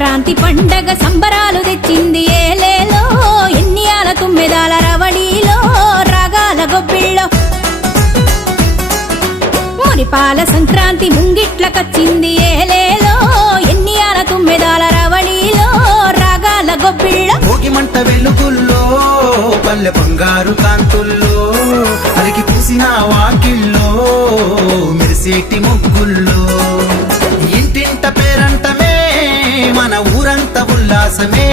సంక్రాంతి పండగ సంబరాలు తెచ్చింది ఏలేలో ఎన్నియాల తుమ్మెదాల రవడిలో రాగాల గొబ్బిళ్ళో మురిపాల సంక్రాంతి ముంగిట్లకొచ్చింది ఏలేలో ఎన్నియాల తుమ్మెదాల రవడిలో రాగాల గొబ్బిళ్ళో భోగి మంట వెలుగుల్లో పల్లె బంగారు కాంతుల్లో అలికి పూసిన వాకిల్లో మెరిసేటి ముగ్గుల్లో ఇంటింట పేరంటమే మన ఊరంతా ఉల్లాసమే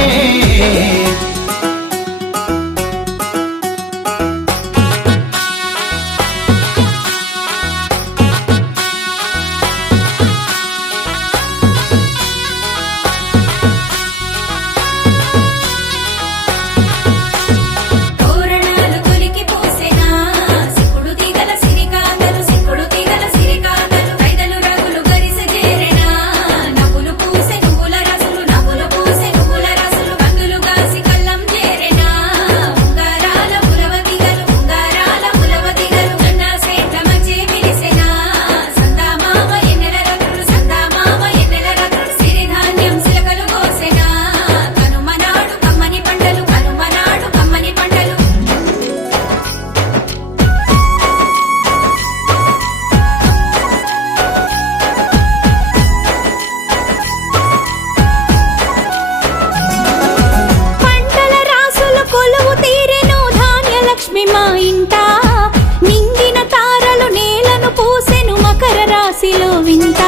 వింత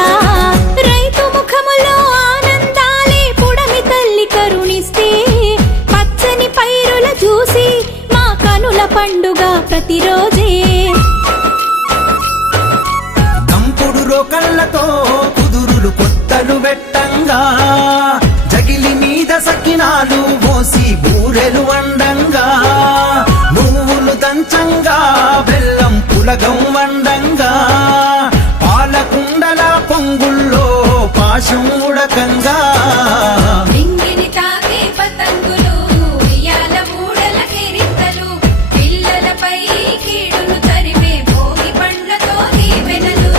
రైతు ముఖములో ఆనందాలే పుడమి తల్లి కరుణిస్తే పచ్చని పైరుల చూసి మా కనుల పండుగ ప్రతిరోజే దంపుడు రోకళ్ళతో కుదురులు కొత్తలు వెట్టంగా జగిలి మీద సకినాలు మోసి బూరెలు వండంగా నువ్వులు దంచంగా బెల్లం పులగం వండంగా పాలకుండల పొంగుల్లో పాశం ఉడకంగా ఇంగిని తాకే పతంగులు ఇయాల మూడల కిరితలు పిల్లలపై కీడును తరిమే భోగి పండ్లతో దీవెనలు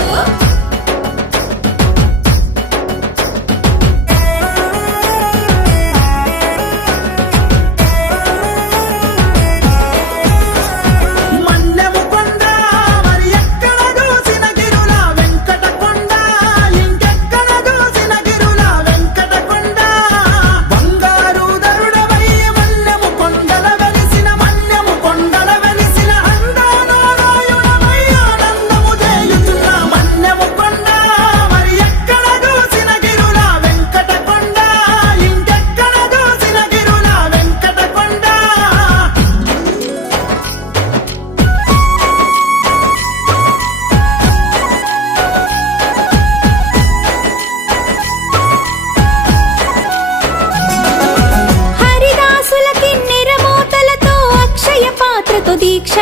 దీక్ష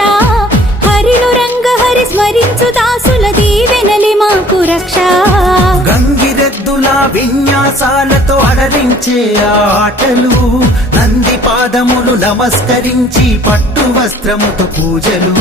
హరిలో రంగ హరి స్మరించు దాసుల దీవెనలి మాకు రక్ష గంగిరెద్దుల విన్యాసాలతో అలరించే ఆటలు నంది పాదములు నమస్కరించి పట్టు వస్త్రముతో పూజలు